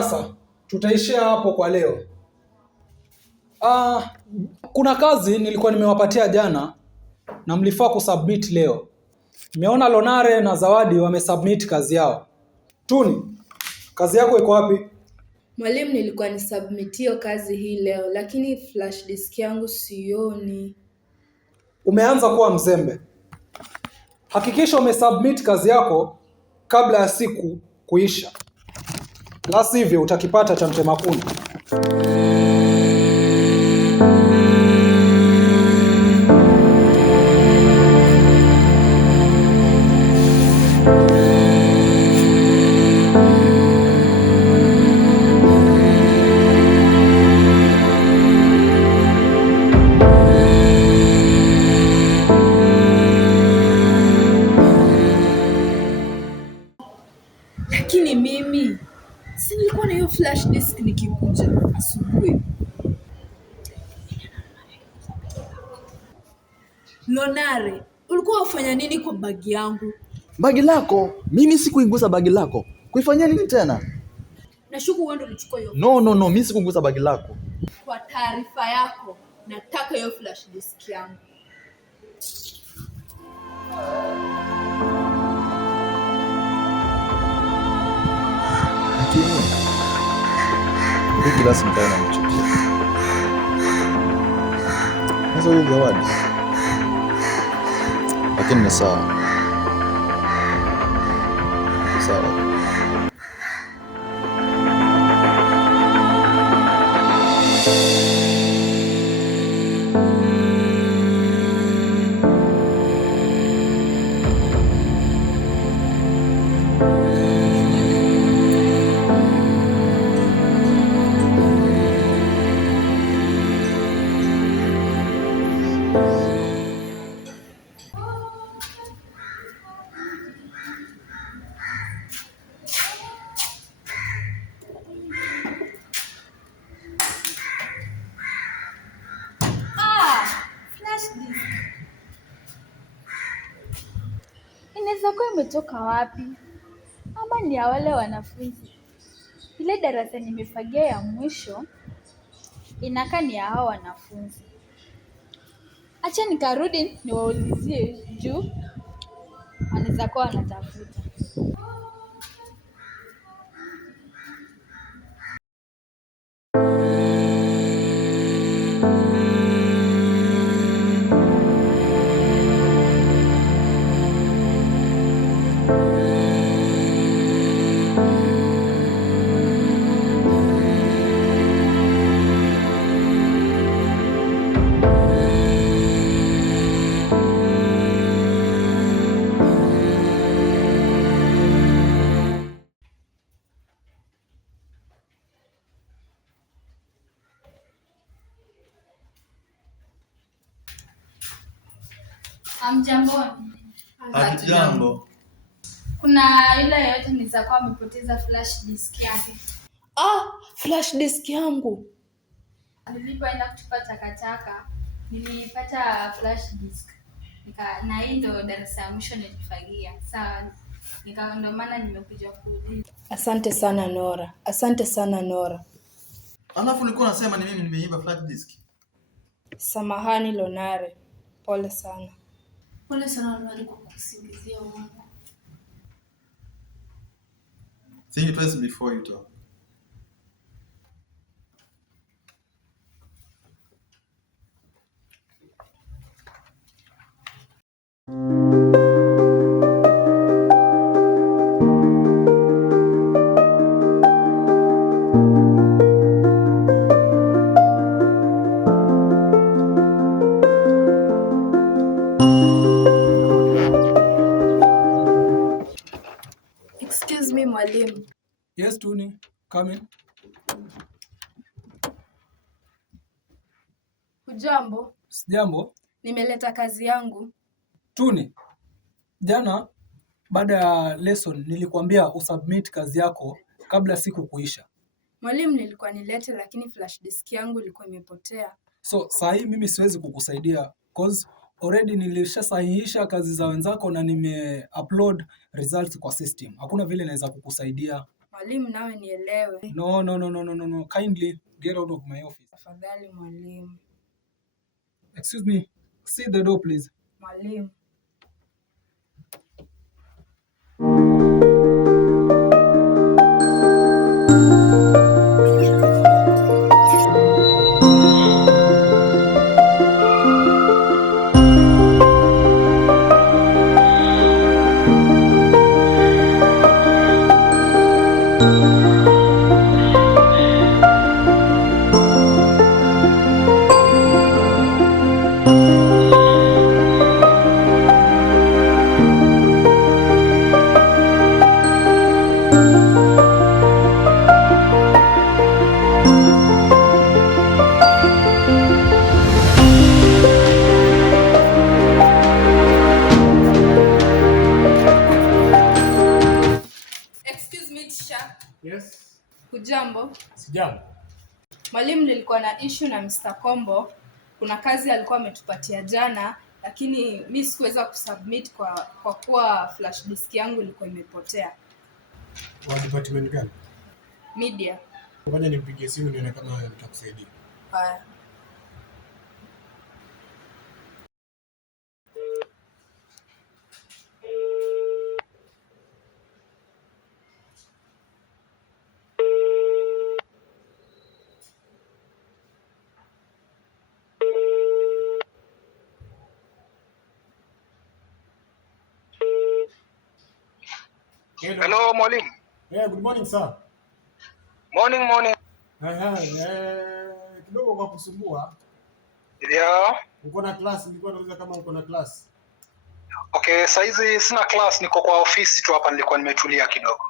darasa tutaishia hapo kwa leo. Kuna kazi nilikuwa nimewapatia jana na mlifaa kusubmit leo. Nimeona Lonare na Zawadi wamesubmit kazi yao. Tuni, kazi yako iko wapi? Mwalimu, nilikuwa nisubmit hiyo kazi hii leo, lakini flash disk yangu sioni. Umeanza kuwa mzembe. Hakikisha umesubmit kazi yako kabla ya siku kuisha. La sivyo utakipata cha mtema kuni. Lakini mimi si nilikuwa na hiyo flash disk nikikuja asubuhi. Lonare, ulikuwa ufanya nini kwa bagi yangu? Bagi lako? Mimi sikuigusa bagi lako. Kuifanyia nini tena? Nashuku wewe ndio ulichukua hiyo. No, mimi sikuigusa bagi lako. Kwa taarifa yako, nataka hiyo flash disk yangu. Hii glasi nikae na mchukia. Sasa huyu Zawadi. Lakini ni sawa. Sawa. Inaweza kuwa imetoka wapi? Ama ni ya wale wanafunzi. Ile darasa nimefagia ya mwisho inakaa ni ya hao wanafunzi. Acha nikarudi niwaulizie juu wanaweza kuwa wanatafuta. Amjambo. Hatujambo. Kuna yule yote anaweza kuwa amepoteza flash disk yake. Flash disk yangu. Nilipoenda kutupa takataka, nilipata flash disk. Na hii ndio darasa ya mwisho nilifagia. Sawa, ndio maana nimekuja kuuliza. Asante sana Nora. Alafu nilikuwa nasema ni mimi nimeiba flash disk. Samahani Lonare. Pole sana. Pole sana Lonare kwa kusingizia uongo. Think twice before you talk. Excuse me, mwalimu. Yes, Tuni. Come in. Hujambo? Sijambo. Nimeleta kazi yangu. Tuni, jana baada ya lesson nilikwambia usubmit kazi yako kabla siku kuisha. Mwalimu, nilikuwa nilete lakini flash disk yangu ilikuwa imepotea. So saa hii mimi siwezi kukusaidia cause already nilishasahihisha kazi za wenzako na nime upload results kwa system. Hakuna vile naweza kukusaidia. Mwalimu, nawe nielewe. No. Kindly get out of my office. Tafadhali mwalimu. Excuse me. See the door, please. Mwalimu. Yes. Hujambo? Sijambo. Mwalimu, nilikuwa na issue na Mr. Kombo. Kuna kazi alikuwa ametupatia jana, lakini mi sikuweza kusubmit kwa kuwa flash disk yangu ilikuwa imepotea. Wa department gani? Media. Ngoja nimpigie simu nione kama nitakusaidia. Haya. Hello, mwalimu. Yeah, good morning sir. Morning. Kidogo kwa kusumbua. Yeah. Uko na class, nilikuwa nauliza kama uko na class. Okay, saizi sina class, niko kwa ofisi tu hapa, nilikuwa nimetulia kidogo.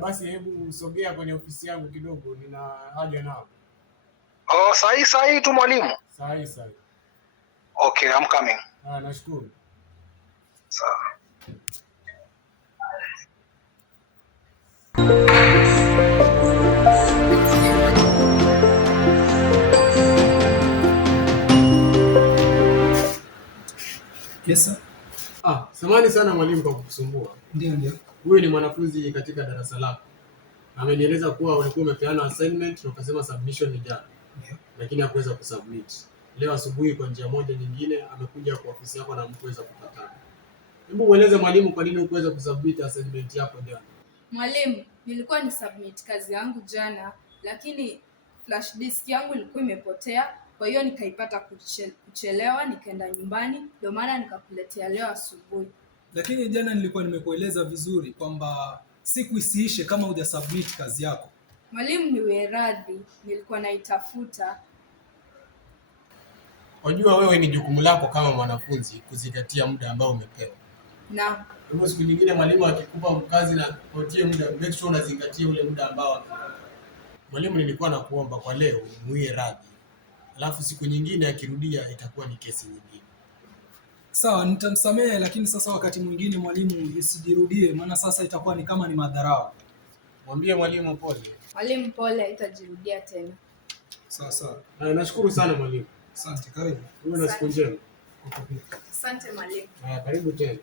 Basi hebu sogea kwenye ofisi yangu kidogo, nina haja nao. Oh, sahi tu mwalimu. Sahi. Okay, I'm coming. Nashukuru. Sawa. Yes sir. Samahani sana mwalimu kwa kukusumbua. Ndio. Huyu ni mwanafunzi katika darasa lako. Amenieleza kuwa ulikuwa umepeana assignment na ukasema submission ni jana. Ndio. Lakini hakuweza kusubmit. Leo asubuhi kwa njia moja nyingine amekuja kwa ofisi yako na mkuweza kupatana. Hebu ueleze mwalimu kwa nini hukuweza kusubmit assignment yako jana. Mwalimu, nilikuwa ni submit kazi yangu jana, lakini flash disk yangu ilikuwa imepotea, kwa hiyo nikaipata kuchelewa, nikaenda nyumbani, ndio maana nikakuletea leo asubuhi. Lakini jana nilikuwa nimekueleza vizuri kwamba siku isiishe kama hujasubmit kazi yako. Mwalimu, niwe radhi, nilikuwa naitafuta. Wajua wewe ni jukumu lako kama mwanafunzi kuzingatia muda ambao umepewa. Na hivyo siku nyingine mwalimu akikupa kazi na kupatie muda, make sure unazingatia ule muda ambao mwalimu nilikuwa nakuomba kwa leo muie radhi. Alafu siku nyingine akirudia itakuwa ni kesi nyingine. Sawa, nitamsamehe, lakini sasa wakati mwingine mwalimu isijirudie, maana sasa itakuwa ni kama ni madharau. Mwambie mwalimu pole. Mwalimu pole, haitajirudia tena. Sawa. Nashukuru sana mwalimu. Asante, karibu. Uwe na siku njema. Asante mwalimu. Karibu tena.